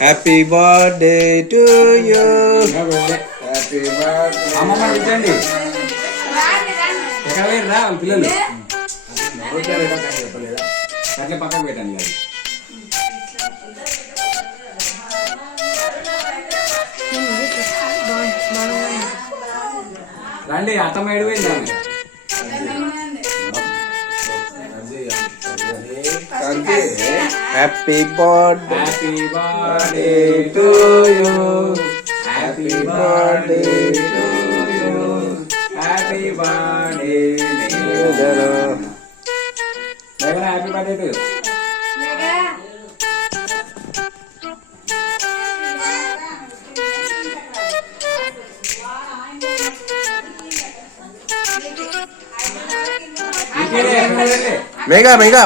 Happy birthday to you. Happy birthday. అమ్మమ్మ కూర్చోండి. ఎక్కడ పోయిర్రా వాళ్ళ పిల్లలు? అట్లే పక్కకు పెట్టండి. అది రండి, అత్తమ్మ ఏడిపోయింది ఆమె. Happy birthday. Happy birthday to you. Happy birthday to you. Happy birthday. Happy birthday to you. Megha Megha